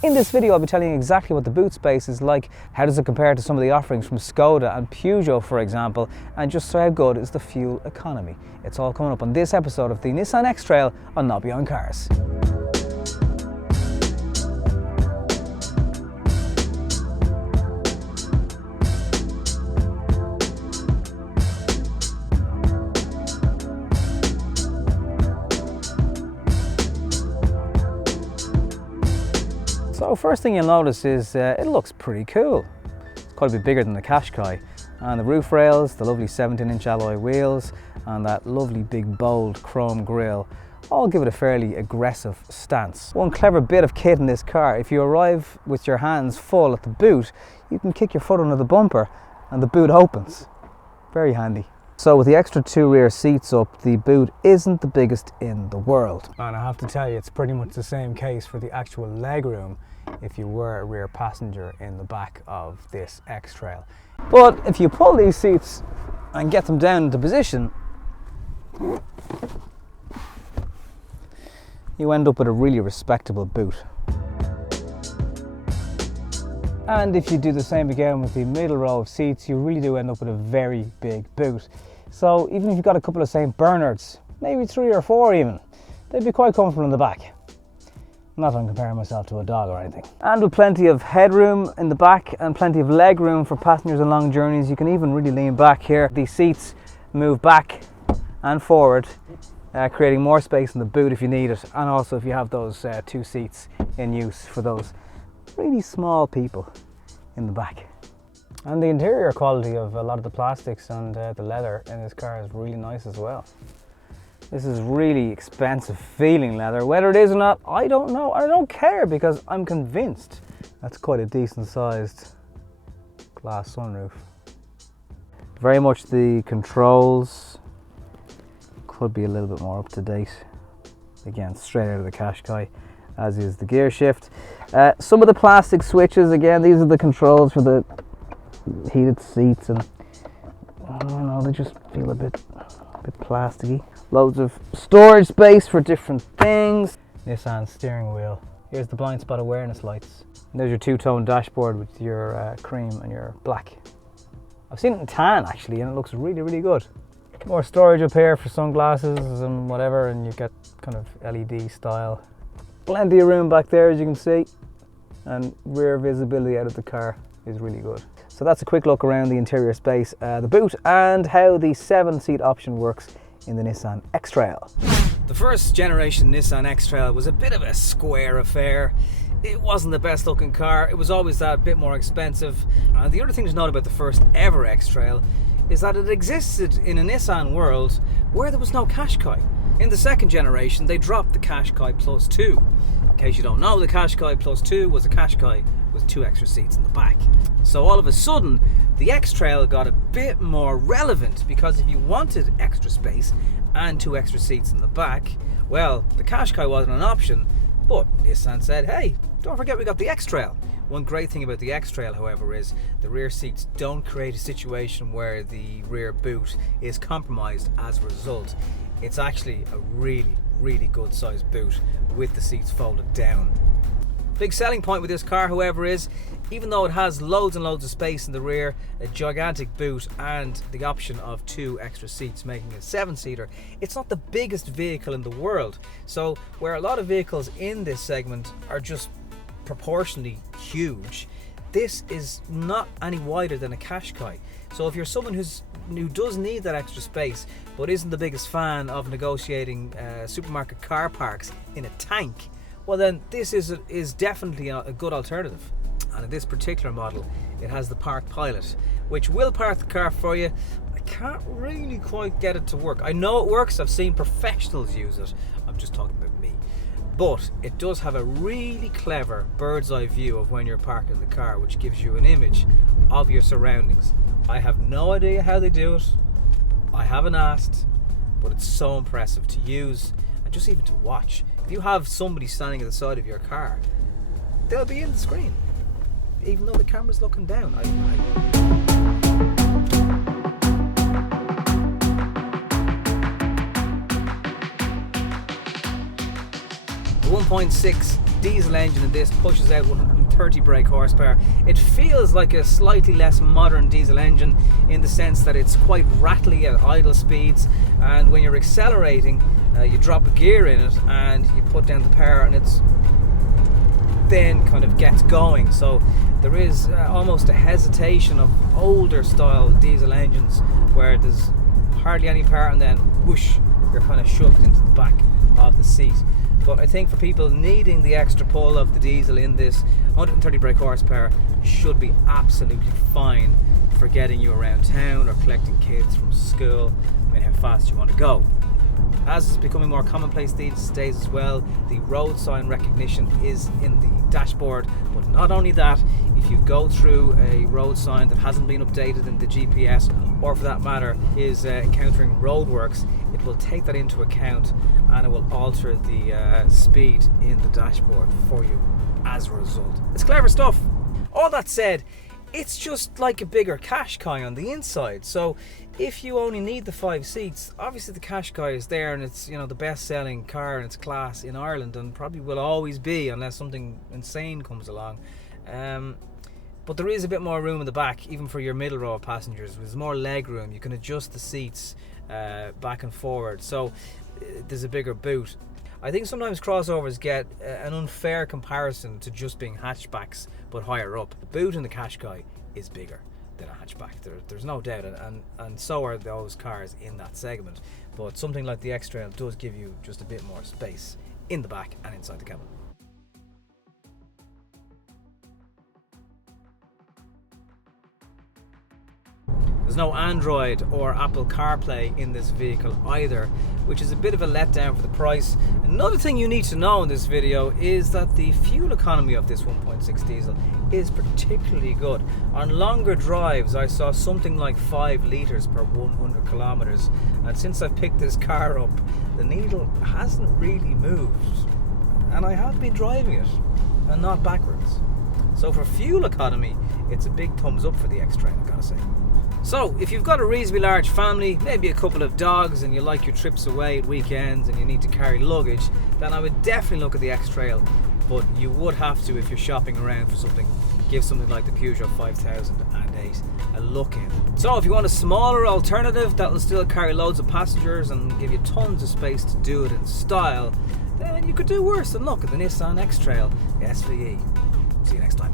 In this video I'll be telling you exactly what the boot space is like, how does it compare to some of the offerings from Skoda and Peugeot for example, and just how good is the fuel economy. It's all coming up on this episode of the Nissan X-Trail on Nobby on Cars. So first thing you'll notice is it looks pretty cool. It's quite a bit bigger than the Qashqai. And the roof rails, the lovely 17-inch alloy wheels, and that lovely big bold chrome grille all give it a fairly aggressive stance. One clever bit of kit in this car, if you arrive with your hands full at the boot, you can kick your foot under the bumper and the boot opens. Very handy. So with the extra 2 rear seats up, the boot isn't the biggest in the world. And I have to tell you, it's pretty much the same case for the actual legroom if you were a rear passenger in the back of this X-Trail. But if you pull these seats and get them down into position, you end up with a really respectable boot. And if you do the same again with the middle row of seats, you really do end up with a very big boot. So even if you've got a couple of St. Bernards, maybe 3 or 4 even, they'd be quite comfortable in the back. Not that I'm comparing myself to a dog or anything. And with plenty of headroom in the back and plenty of leg room for passengers on long journeys, you can even really lean back here. These seats move back and forward, creating more space in the boot if you need it, and also if you have those 2 seats in use for those really small people in the back. And the interior quality of a lot of the plastics and the leather in this car is really nice as well. This is really expensive feeling leather. Whether it is or not, I don't know. I don't care because I'm convinced that's quite a decent sized glass sunroof. Very much the controls could be a little bit more up to date. Again, straight out of the Qashqai, as is the gear shift. Some of the plastic switches, again, these are the controls for the heated seats, and I don't know, they just feel a bit plasticky. Loads of storage space for different things. Nissan steering wheel. Here's the blind spot awareness lights. And there's your 2-tone dashboard with your cream and your black. I've seen it in tan actually, and it looks really, really good. More storage up here for sunglasses and whatever, and you get kind of LED style. Plenty of room back there, as you can see, and rear visibility out of the car is really good. So that's a quick look around the interior space, the boot, and how the 7-seat option works in the Nissan X-Trail. The first generation Nissan X-Trail was a bit of a square affair. It wasn't the best looking car, it was always that bit more expensive. And the other thing to note about the first ever X-Trail is that it existed in a Nissan world where there was no Qashqai. In the second generation, they dropped the Qashqai Plus 2. In case you don't know, the Qashqai Plus 2 was a Qashqai with 2 extra seats in the back. So all of a sudden, the X-Trail got a bit more relevant, because if you wanted extra space and 2 extra seats in the back, well, the Qashqai wasn't an option, but Nissan said, hey, don't forget we got the X-Trail. One great thing about the X-Trail, however, is the rear seats don't create a situation where the rear boot is compromised as a result. It's actually a really, really good sized boot with the seats folded down. Big selling point with this car, however, is even though it has loads and loads of space in the rear, a gigantic boot, and the option of 2 extra seats making it a 7-seater, it's not the biggest vehicle in the world. So where a lot of vehicles in this segment are just proportionally huge, this is not any wider than a Qashqai. So if you're someone who does need that extra space but isn't the biggest fan of negotiating supermarket car parks in a tank, well then this is definitely a good alternative. And in this particular model, it has the Park Pilot, which will park the car for you. I can't really quite get it to work. I know it works, I've seen professionals use it, I'm just talking about me. But it does have a really clever bird's eye view of when you're parking the car, which gives you an image of your surroundings. I have no idea how they do it, I haven't asked, but it's so impressive to use and just even to watch. If you have somebody standing at the side of your car, they'll be in the screen, even though the camera's looking down. 1.6 diesel engine in this pushes out 130 brake horsepower. It feels like a slightly less modern diesel engine in the sense that it's quite rattly at idle speeds, and when you're accelerating, you drop a gear in it and you put down the power and it's then kind of gets going. So there is almost a hesitation of older style diesel engines where there's hardly any power and then whoosh, you're kind of shoved into the back of the seat. But I think for people needing the extra pull of the diesel in this, 130 brake horsepower should be absolutely fine for getting you around town or collecting kids from school, I mean how fast you want to go. As it's becoming more commonplace these days as well, the road sign recognition is in the dashboard. But not only that, if you go through a road sign that hasn't been updated in the GPS, or for that matter is encountering roadworks, it will take that into account and it will alter the speed in the dashboard for you as a result. It's clever stuff. All that said, it's just like a bigger Qashqai on the inside. So if you only need the 5 seats, obviously the Qashqai is there and it's, you know, the best selling car in its class in Ireland and probably will always be unless something insane comes along. But there is a bit more room in the back, even for your middle row of passengers. There's more leg room. You can adjust the seats back and forward, so there's a bigger boot. I think sometimes crossovers get an unfair comparison to just being hatchbacks but higher up. The boot in the Qashqai is bigger than a hatchback. There's no doubt, and so are those cars in that segment. But something like the X-Trail does give you just a bit more space in the back and inside the cabin. There's no Android or Apple Carplay in this vehicle either, which is a bit of a letdown for the price. Another thing you need to know in this video is that the fuel economy of this 1.6 diesel is particularly good. On longer drives I saw something like 5 litres per 100 kilometers, and since I've picked this car up the needle hasn't really moved, and I have been driving it and not backwards. So for fuel economy it's a big thumbs up for the X-Trail, I've got to say. So if you've got a reasonably large family, maybe a couple of dogs, and you like your trips away at weekends and you need to carry luggage, then I would definitely look at the X-Trail. But you would have to, if you're shopping around for something, give something like the Peugeot 5008 a look in. So if you want a smaller alternative that will still carry loads of passengers and give you tons of space to do it in style, then you could do worse than look at the Nissan X-Trail SVE. See you next time.